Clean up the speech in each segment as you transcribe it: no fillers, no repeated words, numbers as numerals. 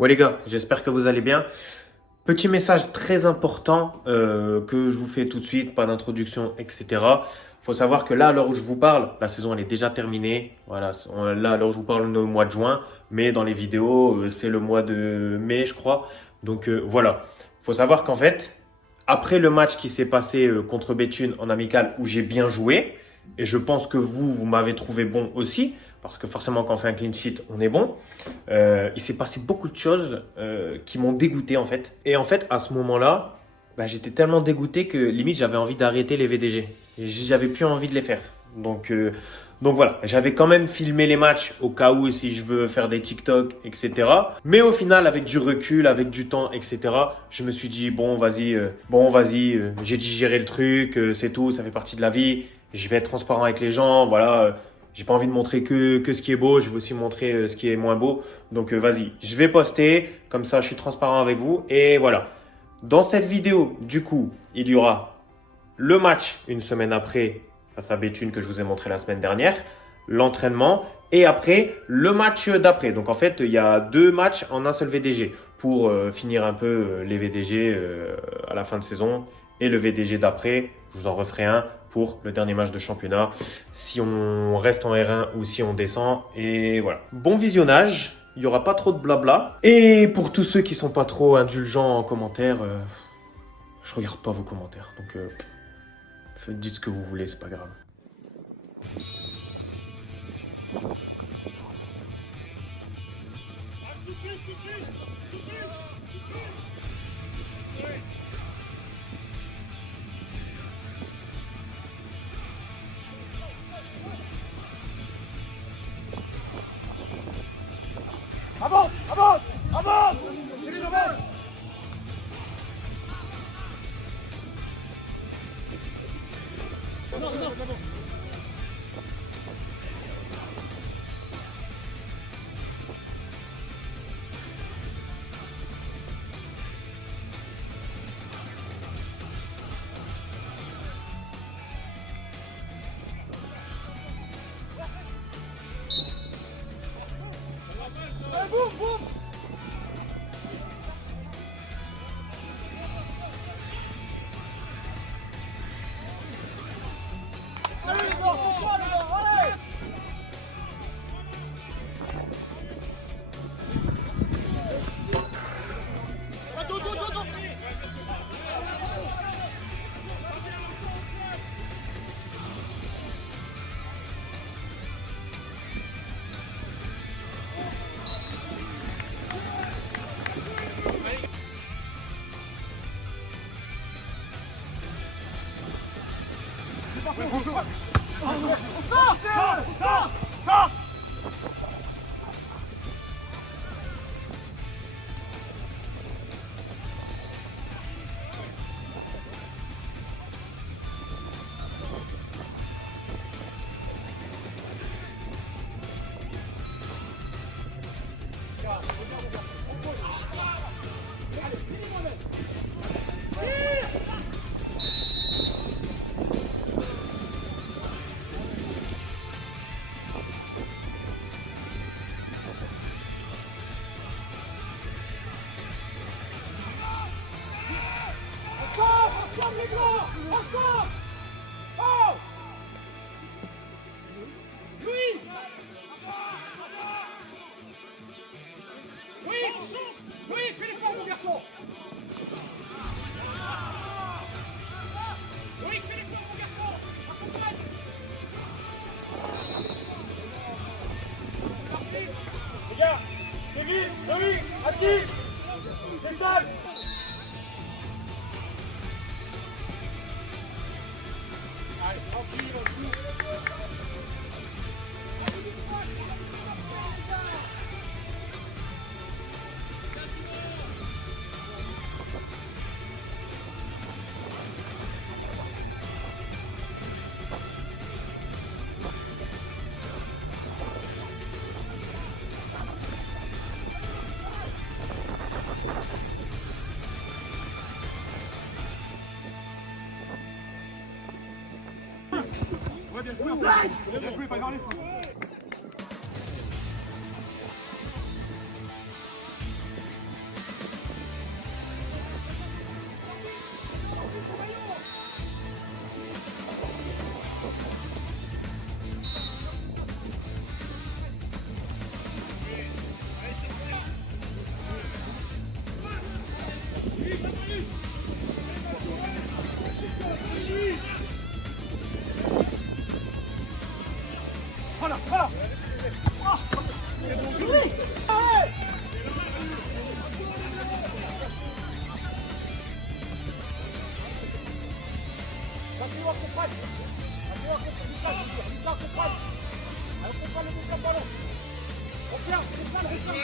Ouais les gars, j'espère que vous allez bien. Petit message très important que je vous fais tout de suite, pas d'introduction, etc. Faut savoir que là, à l'heure où je vous parle, la saison elle est déjà terminée. Voilà, là, à l'heure où je vous parle, on est au mois de juin, mais dans les vidéos, c'est le mois de mai, je crois. Donc voilà, faut savoir qu'en fait, après le match qui s'est passé contre Béthune en amical où j'ai bien joué, et je pense que vous m'avez trouvé bon aussi, parce que forcément quand on fait un clean sheet, on est bon. Il s'est passé beaucoup de choses qui m'ont dégoûté en fait. Et en fait, à ce moment-là, bah, j'étais tellement dégoûté que limite j'avais envie d'arrêter les VDG. J'avais plus envie de les faire. Donc voilà, j'avais quand même filmé les matchs au cas où si je veux faire des TikTok, etc. Mais au final, avec du recul, avec du temps, etc., je me suis dit bon vas-y, j'ai digéré le truc, c'est tout, ça fait partie de la vie. Je vais être transparent avec les gens, voilà. J'ai pas envie de montrer que ce qui est beau, je veux aussi montrer ce qui est moins beau. Donc vas-y, je vais poster, comme ça je suis transparent avec vous. Et voilà. Dans cette vidéo, du coup, il y aura le match une semaine après face à Béthune que je vous ai montré la semaine dernière, l'entraînement et après le match d'après. Donc en fait, il y a deux matchs en un seul VDG pour finir un peu les VDG à la fin de saison et le VDG d'après, je vous en referai un pour le dernier match de championnat si on reste en R1 ou si on descend. Et voilà. Bon visionnage. Il n'y aura pas trop de blabla. Et pour tous ceux qui sont pas trop indulgents en commentaire, je regarde pas vos commentaires. Donc dites ce que vous voulez, c'est pas grave. Avance, avance, avance. C'est les dommages. Boum, boum. Allez les gars, ce soir les gars, allez. Attends. Sors. Ensemble les gars, ensemble. Oh. Louis. Oui, fais l'effort mon garçon. Oui, fais l'effort mon garçon. Accompagne. C'est parti. Les gars, Kevin, Louis, Ati, Jason. Allez, tranquille, on souffle. Bien joué, pas dans les coups. Voilà, voilà. Mathieu accompagne. Mathieu accompagne. Lucas accompagne. Accompagne le deuxième ballon. Referme, c'est ça le referme.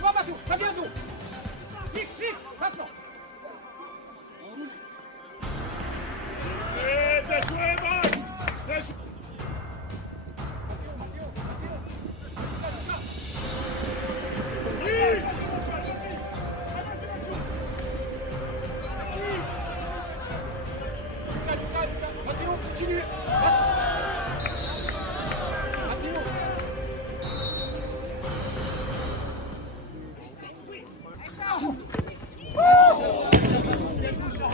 Va Mathieu, ça vient d'où? Fixe, maintenant. Bien joué, Mike. Bien joué. Mathieu, continue.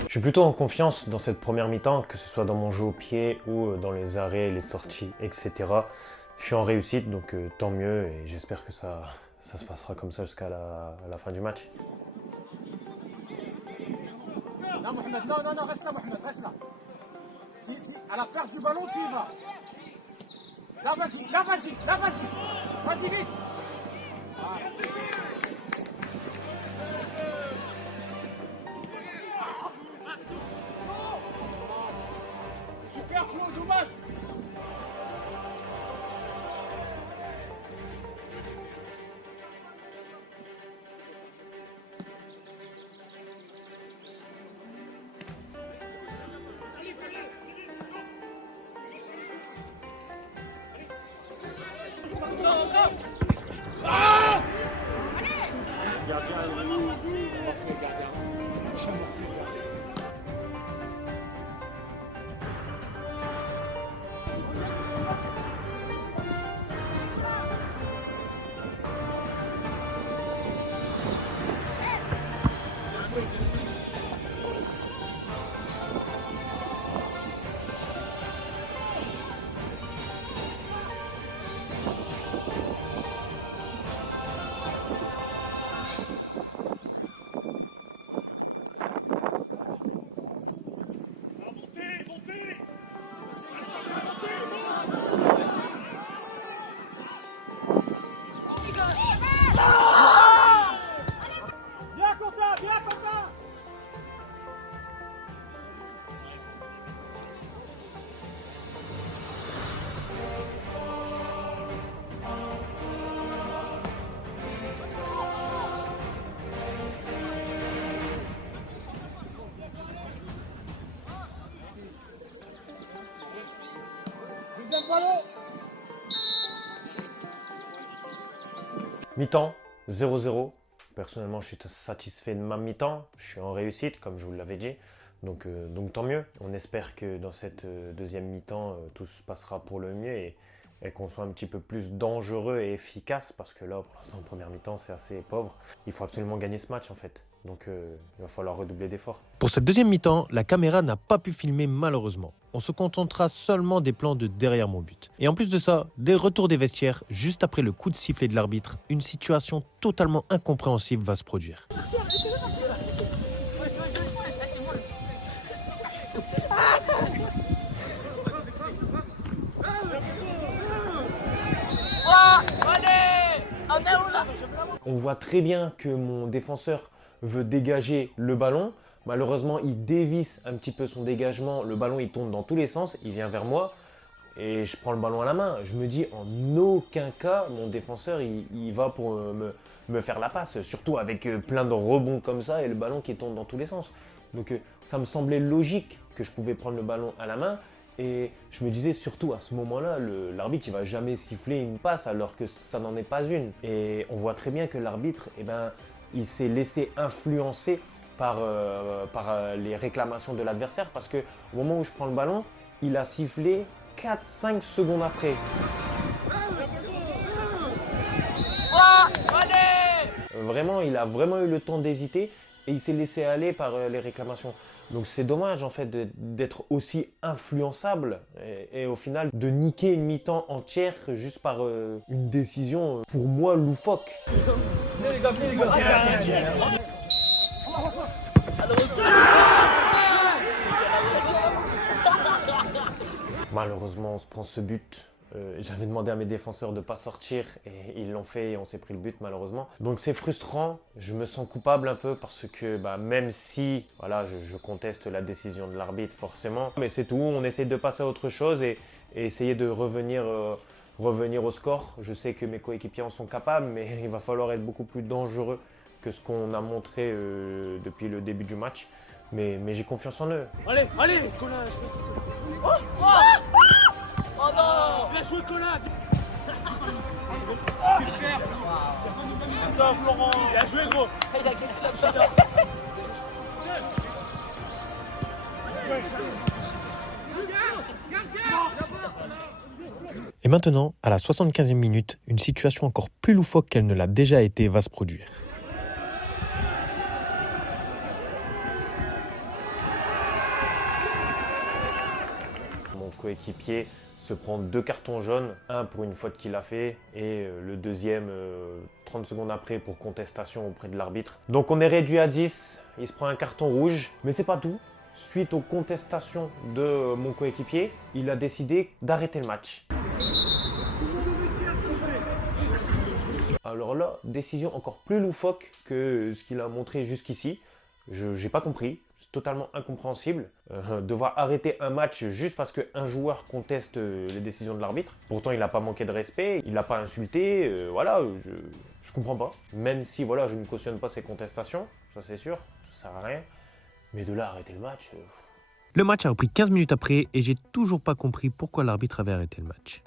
Je suis plutôt en confiance dans cette première mi-temps, que ce soit dans mon jeu au pied ou dans les arrêts, les sorties, etc. Je suis en réussite, donc tant mieux et j'espère que ça se passera comme ça jusqu'à la fin du match. Non, Mohamed, non, reste là, Mohamed, reste là. Si, à la perte du ballon, tu y vas. Là, vas-y. Vas-y, vite. Super Flo, dommage. Viens, Quentin. Deuxième ballon. Mi-temps, 0-0. Personnellement, je suis satisfait de ma mi-temps. Je suis en réussite, comme je vous l'avais dit. Donc tant mieux. On espère que dans cette deuxième mi-temps, tout se passera pour le mieux et et qu'on soit un petit peu plus dangereux et efficace, parce que là, pour l'instant, en première mi-temps, c'est assez pauvre. Il faut absolument gagner ce match, en fait. Donc, il va falloir redoubler d'efforts. Pour cette deuxième mi-temps, la caméra n'a pas pu filmer malheureusement. On se contentera seulement des plans de derrière mon but. Et en plus de ça, dès le retour des vestiaires, juste après le coup de sifflet de l'arbitre, une situation totalement incompréhensible va se produire. On voit très bien que mon défenseur veut dégager le ballon. Malheureusement, il dévisse un petit peu son dégagement. Le ballon, il tourne dans tous les sens. Il vient vers moi et je prends le ballon à la main. Je me dis, en aucun cas, mon défenseur, il va pour me faire la passe. Surtout avec plein de rebonds comme ça et le ballon qui tourne dans tous les sens. Donc, ça me semblait logique que je pouvais prendre le ballon à la main. Et je me disais surtout à ce moment-là, l'arbitre il va jamais siffler une passe alors que ça n'en est pas une. Et on voit très bien que l'arbitre, il s'est laissé influencer par les réclamations de l'adversaire parce qu'au moment où je prends le ballon, il a sifflé 4-5 secondes après. Vraiment, il a vraiment eu le temps d'hésiter et il s'est laissé aller par les réclamations. Donc c'est dommage en fait d'être aussi influençable et au final de niquer une mi-temps entière juste par une décision pour moi loufoque. Malheureusement, on se prend ce but. J'avais demandé à mes défenseurs de ne pas sortir et ils l'ont fait et on s'est pris le but malheureusement. Donc c'est frustrant, je me sens coupable un peu parce que même si voilà, je conteste la décision de l'arbitre forcément, mais c'est tout, on essaie de passer à autre chose et essayer de revenir au score. Je sais que mes coéquipiers en sont capables, mais il va falloir être beaucoup plus dangereux que ce qu'on a montré depuis le début du match. Mais j'ai confiance en eux. Allez, Colin. Oh non! Bien joué, Colin! Super! Ça, Florent! Bien joué, gros! Il a cassé la balle! Et maintenant, à la 75e minute, une situation encore plus loufoque qu'elle ne l'a déjà été va se produire. Mon coéquipier se prend 2 cartons jaunes, un pour une faute qu'il a fait et le deuxième 30 secondes après pour contestation auprès de l'arbitre. Donc on est réduit à 10, il se prend un carton rouge, mais c'est pas tout. Suite aux contestations de mon coéquipier, il a décidé d'arrêter le match. Alors là, décision encore plus loufoque que ce qu'il a montré jusqu'ici. Je n'ai pas compris. Totalement incompréhensible, devoir arrêter un match juste parce qu'un joueur conteste les décisions de l'arbitre. Pourtant, il n'a pas manqué de respect, il n'a pas insulté, voilà, je comprends pas. Même si voilà, je ne cautionne pas ces contestations, ça c'est sûr, ça sert à rien. Mais de là à arrêter le match... Le match a repris 15 minutes après et j'ai toujours pas compris pourquoi l'arbitre avait arrêté le match.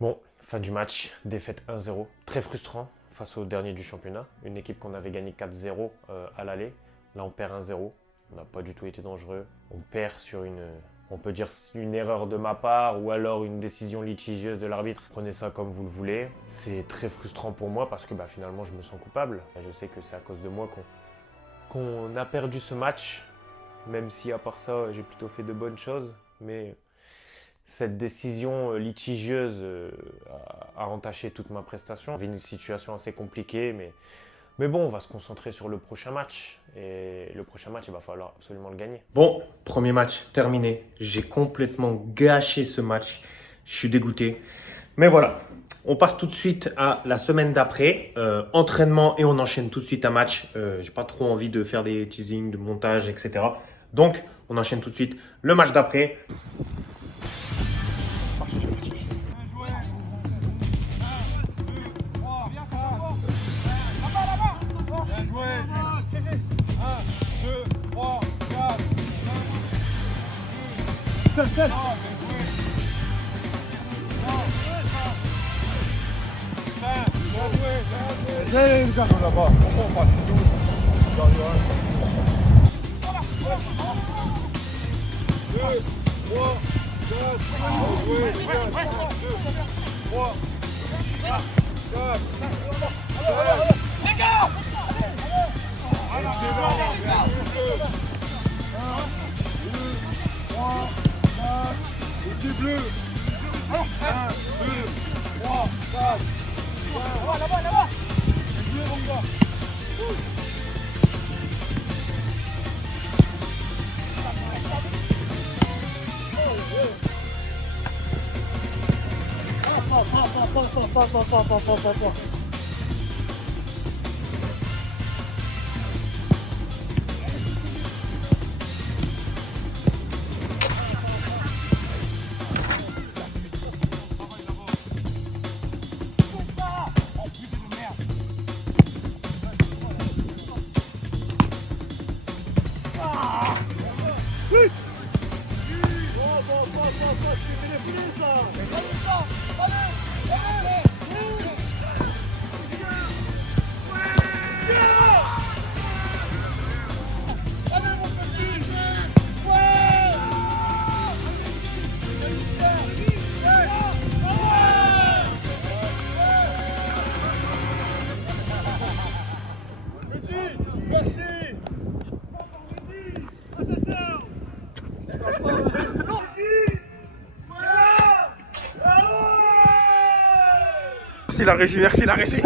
Bon, fin du match, défaite 1-0, très frustrant face au dernier du championnat. Une équipe qu'on avait gagné 4-0 à l'aller. Là, on perd 1-0. On n'a pas du tout été dangereux. On perd sur on peut dire une erreur de ma part ou alors une décision litigieuse de l'arbitre. Prenez ça comme vous le voulez. C'est très frustrant pour moi parce que finalement, je me sens coupable. Je sais que c'est à cause de moi qu'on a perdu ce match. Même si à part ça, j'ai plutôt fait de bonnes choses. Mais cette décision litigieuse a entaché toute ma prestation. J'avais une situation assez compliquée, mais Mais bon, on va se concentrer sur le prochain match. Et le prochain match, il va falloir absolument le gagner. Bon, premier match terminé. J'ai complètement gâché ce match. Je suis dégoûté. Mais voilà, on passe tout de suite à la semaine d'après. Entraînement et on enchaîne tout de suite un match. J'ai pas trop envie de faire des teasings, de montage, etc. Donc, on enchaîne tout de suite le match d'après. Bien joué. 1, 2, 3, 4, 5, 6, 7. Bien joué. Bien joué. Là-bas. On passe. Bleu. 1, 2, 3, 4. Là-bas. Bleu, mon gars. Merci la régie, merci la régie.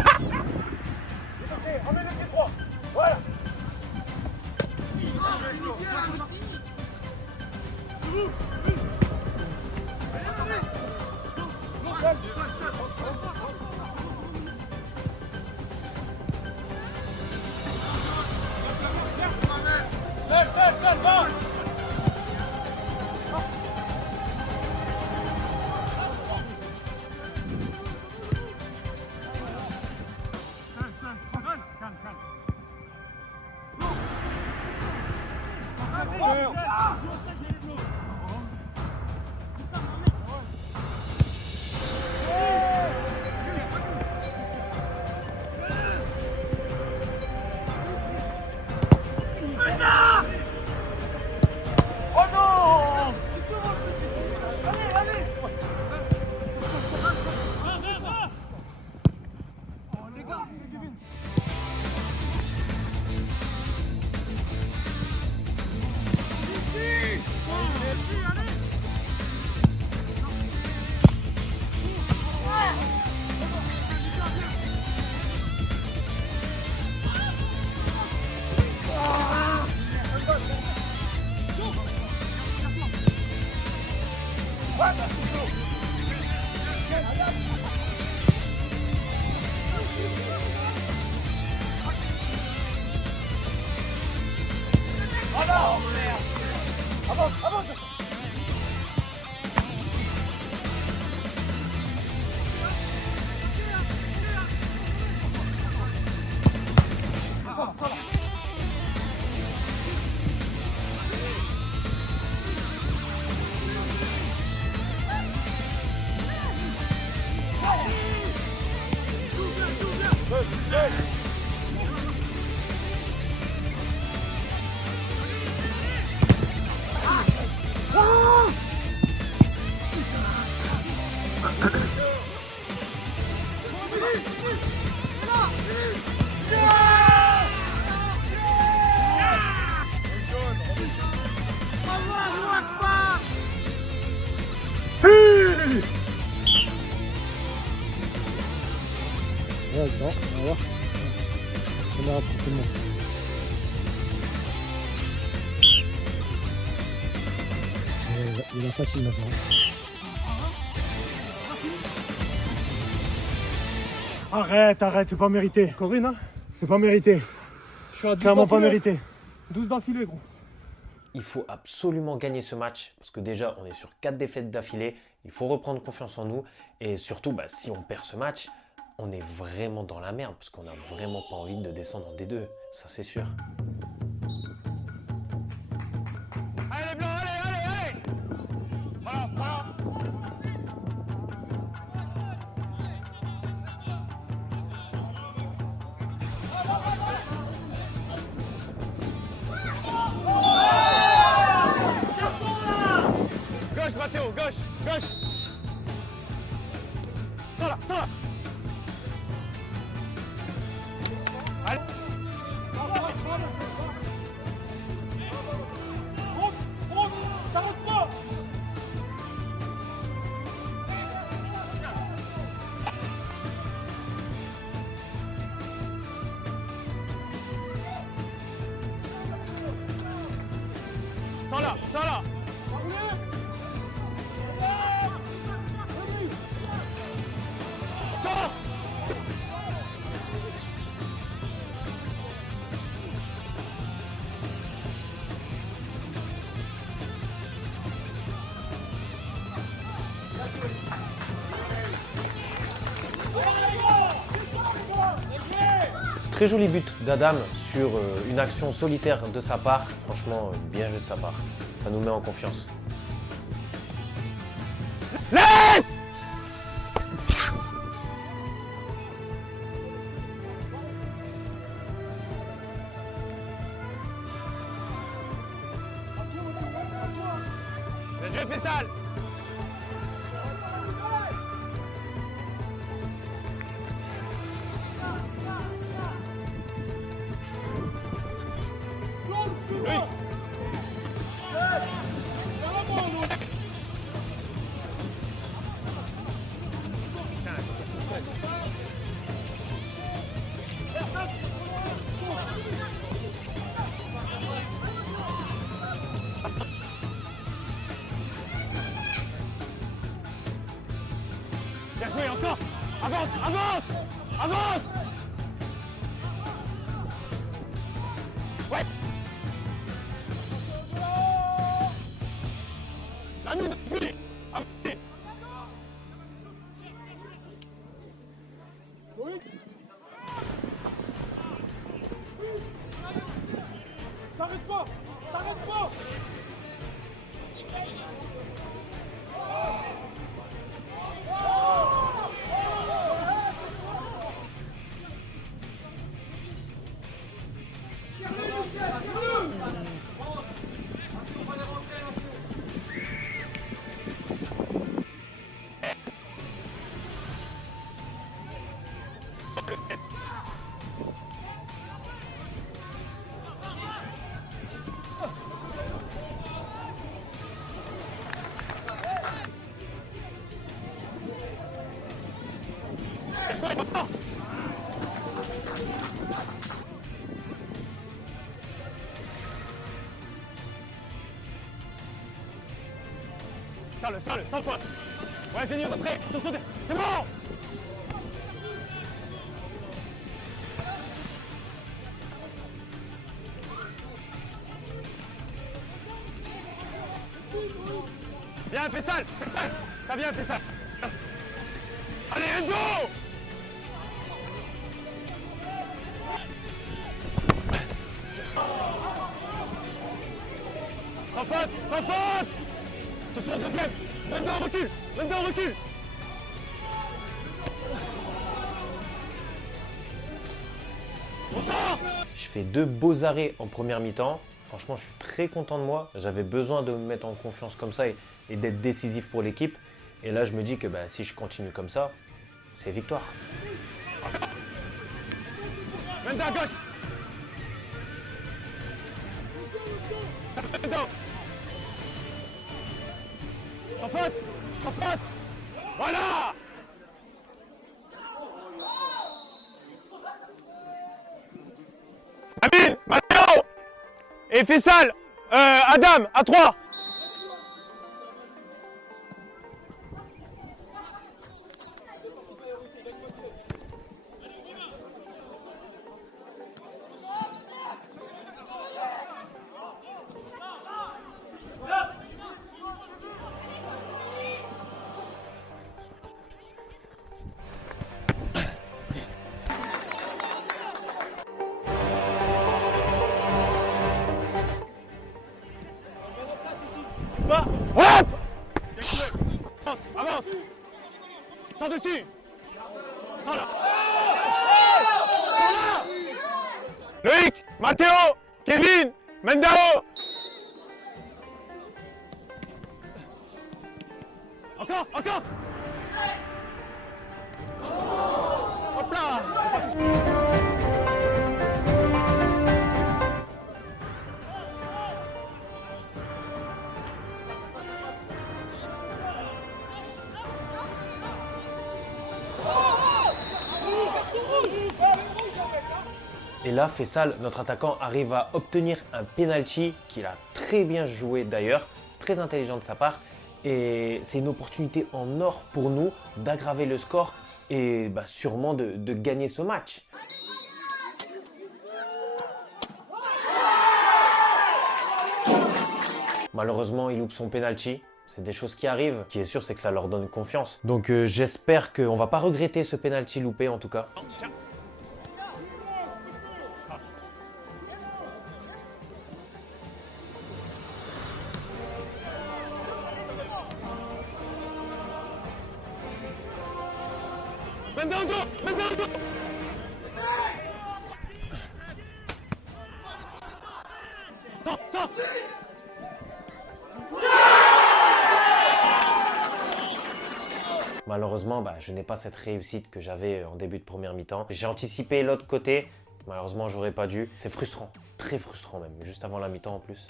Caméra pour tout le monde. Il a facile maintenant. Arrête, c'est pas mérité. Corinne, hein. C'est pas mérité. Je suis à 12 Clairement pas d'affilée. mérité. 12 d'affilée, gros. Il faut absolument gagner ce match parce que déjà on est sur 4 défaites d'affilée, il faut reprendre confiance en nous et surtout si on perd ce match, on est vraiment dans la merde parce qu'on n'a vraiment pas envie de descendre en D2, ça c'est sûr. Allez, les blancs, allez. Voilà. Gauche, Mathéo, gauche. Ça là. Allez. T'arrêtes pas. Ça là. Très joli but d'Adam sur une action solitaire de sa part, franchement bien joué de sa part, ça nous met en confiance. Laisse. Bien joué, Festal. Bien joué, encore. Avance. Ouais. La mine, oui. T'arrêtes pas. Sale, sans faute. Ouais, Zénith, prêt. Attention, c'est bon. Bien, Fessal. Ça vient, Fessal. Allez, Enzo. Sans faute. Attention, deuxième. Maintenant, recule. On sort. Je fais 2 beaux arrêts en première mi-temps. Franchement, je suis très content de moi. J'avais besoin de me mettre en confiance comme ça et d'être décisif pour l'équipe. Et là, je me dis que si je continue comme ça, c'est victoire. Maintenant, à gauche. Maintenant. Sans faute. Voilà. Allez, Fessal, Adam, à 3. Hop! Avance! Sors dessus! Sors là! Loïc! Mathéo! Kevin! Mendao! Encore! Encore! Hop là! Et là, Fessal, notre attaquant, arrive à obtenir un penalty qu'il a très bien joué d'ailleurs, très intelligent de sa part. Et c'est une opportunité en or pour nous d'aggraver le score et sûrement de gagner ce match. Malheureusement, il loupe son penalty. C'est des choses qui arrivent. Ce qui est sûr, c'est que ça leur donne confiance. Donc j'espère qu'on ne va pas regretter ce penalty loupé en tout cas. Sors! Malheureusement, je n'ai pas cette réussite que j'avais en début de première mi-temps. J'ai anticipé l'autre côté. Malheureusement, j'aurais pas dû. C'est frustrant, très frustrant même, juste avant la mi-temps en plus.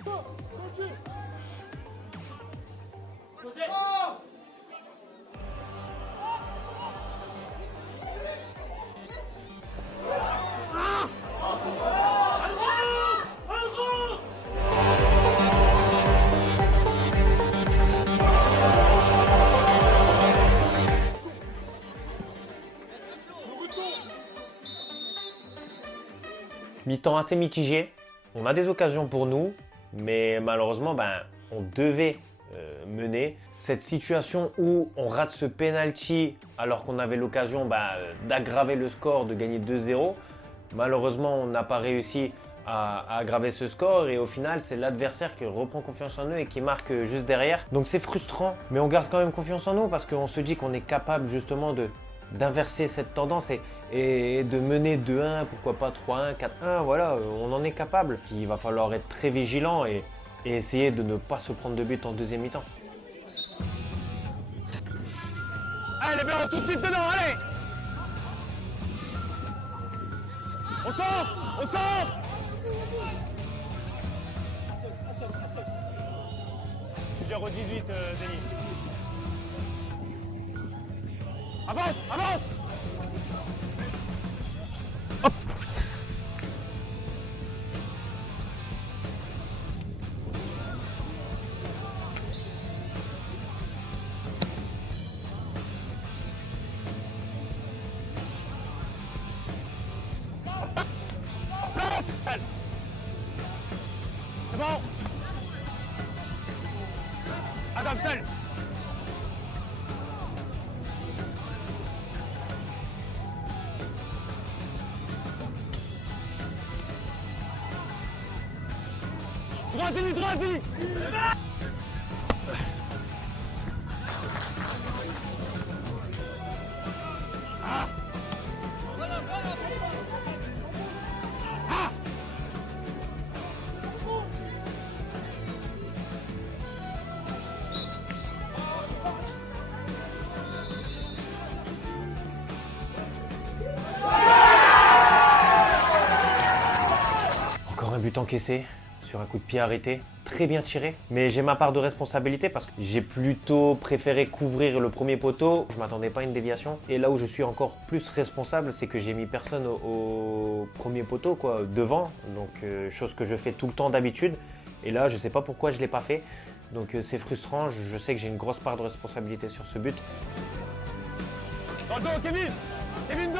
Mi-temps assez mitigé. On a des occasions pour nous, mais malheureusement, on devait mener. Cette situation où on rate ce penalty alors qu'on avait l'occasion d'aggraver le score, de gagner 2-0. Malheureusement, on n'a pas réussi à aggraver ce score et au final, c'est l'adversaire qui reprend confiance en eux et qui marque juste derrière. Donc c'est frustrant, mais on garde quand même confiance en nous parce qu'on se dit qu'on est capable justement d'inverser cette tendance et de mener 2-1, pourquoi pas 3-1, 4-1, voilà, on en est capable. Il va falloir être très vigilant et essayer de ne pas se prendre de but en deuxième mi-temps. Allez les blancs, tout de suite dedans, allez! On sort! On sort! Tu gères au 18, Denis. Avance! Avance! Hop! Place! C'est bon! Adam, seul! Droit, Zini, droit, Zini! Ah! Ah! Encore un but encaissé sur un coup de pied arrêté. très bien tiré. Mais j'ai ma part de responsabilité parce que j'ai plutôt préféré couvrir le premier poteau. Je m'attendais pas à une déviation. Et là où je suis encore plus responsable, c'est que j'ai mis personne au premier poteau, quoi, devant. Donc, chose que je fais tout le temps d'habitude. Et là, je sais pas pourquoi je l'ai pas fait. Donc, c'est frustrant. Je sais que j'ai une grosse part de responsabilité sur ce but. Dans le dos, Kevin! Kevin, dos!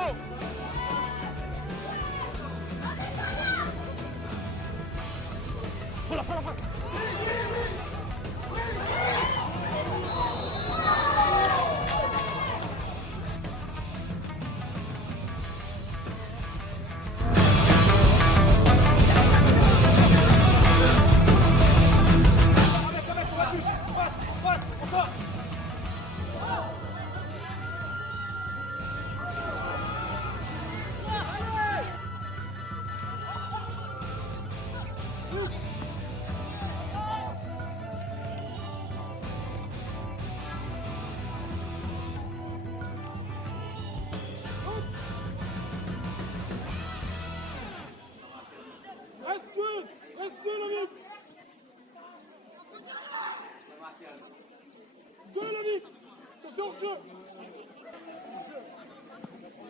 Reste deux, la vie. Deux, la vie. Attention au jeu.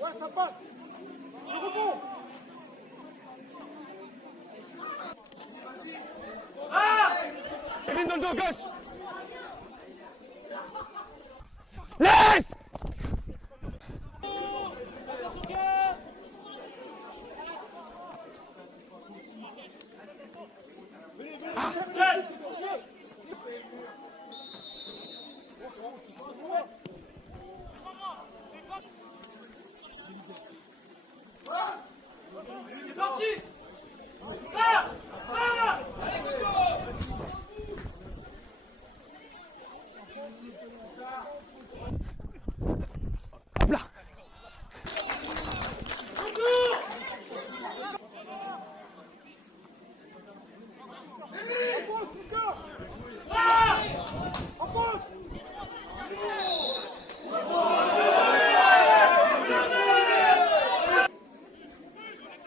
Ouais, ça passe. Le rebond. Kevin, dans le dos, gauche! Laisse! C'est parti. Hop là!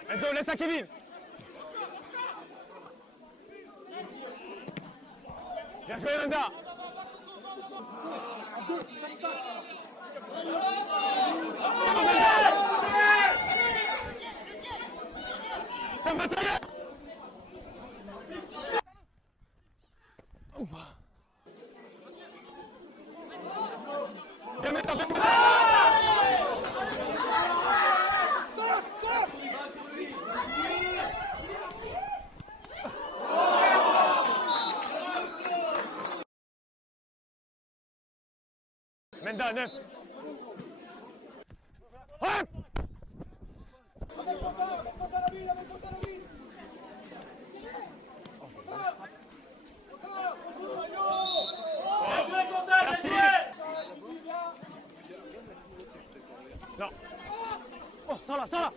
Enzo, laisse à Kevin! Bien joué, Nanda! Ça va très bien! Viens mettre un peu de... Menda, 9. Hop! Merci. Non. Oh, sors là, sors là.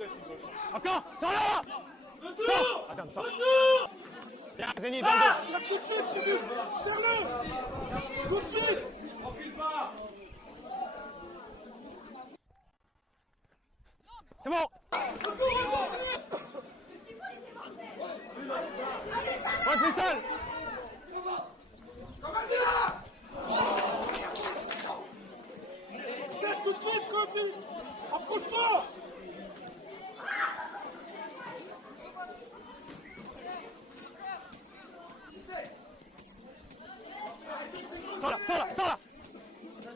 Encore, sors là. Sors. Adam, sors. Bien, Zénith, dans le dos. Serre-le. Tout de suite. C'est bon. Ouais, c'est seul. Serre tout de suite, Kofi. Approche-toi. Sors là, sors là, sors là.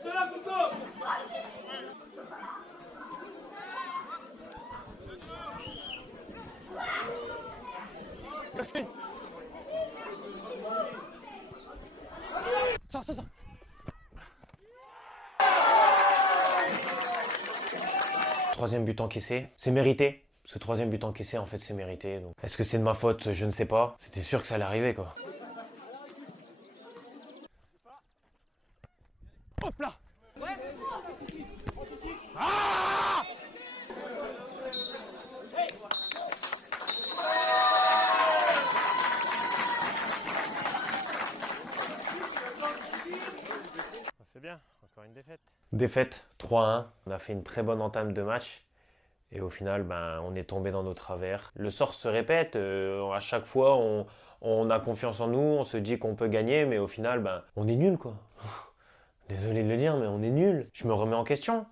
C'est là, Toutou. Sors, sors, sors. Troisième but encaissé, c'est mérité. Ce troisième but encaissé, en fait, c'est mérité. Donc, est-ce que c'est de ma faute? Je ne sais pas. C'était sûr que ça allait arriver, quoi. Hop là. Ah! C'est bien, encore une défaite. Défaite 3-1. On a fait une très bonne entame de match. Et au final, ben, on est tombé dans nos travers. Le sort se répète. À chaque fois, on a confiance en nous, on se dit qu'on peut gagner, mais au final, ben, on est nul, quoi. Désolé de le dire, mais on est nul. Je me remets en question.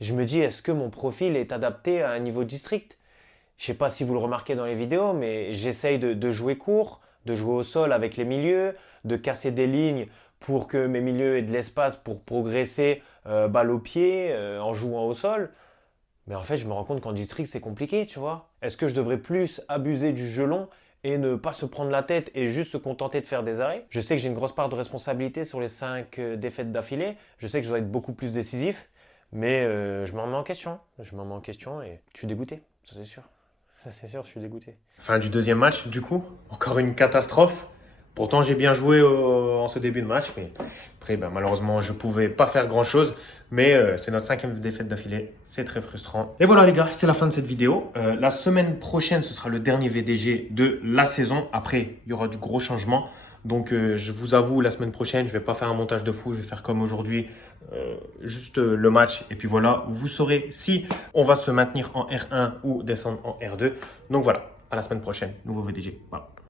Je me dis, est-ce que mon profil est adapté à un niveau district? Je sais pas si vous le remarquez dans les vidéos, mais j'essaye de jouer court, de jouer au sol avec les milieux, de casser des lignes pour que mes milieux aient de l'espace pour progresser balle au pied, en jouant au sol. Mais en fait, je me rends compte qu'en district, c'est compliqué, tu vois. Est-ce que je devrais plus abuser du jeu long et ne pas se prendre la tête et juste se contenter de faire des arrêts? Je sais que j'ai une grosse part de responsabilité sur les 5 défaites d'affilée. Je sais que je dois être beaucoup plus décisif. Mais je me remets en question. Je me remets en question et je suis dégoûté, ça c'est sûr. Ça c'est sûr, je suis dégoûté. Fin du deuxième match, du coup, encore une catastrophe. Pourtant, j'ai bien joué en ce début de match, mais après, ben, malheureusement, je ne pouvais pas faire grand-chose. Mais c'est notre 5e défaite d'affilée. C'est très frustrant. Et voilà les gars, c'est la fin de cette vidéo. La semaine prochaine, ce sera le dernier VDG de la saison. Après, il y aura du gros changement. Donc, je vous avoue, la semaine prochaine, je ne vais pas faire un montage de fou. Je vais faire comme aujourd'hui, juste le match. Et puis voilà, vous saurez si on va se maintenir en R1 ou descendre en R2. Donc voilà, à la semaine prochaine, nouveau VDG. Voilà.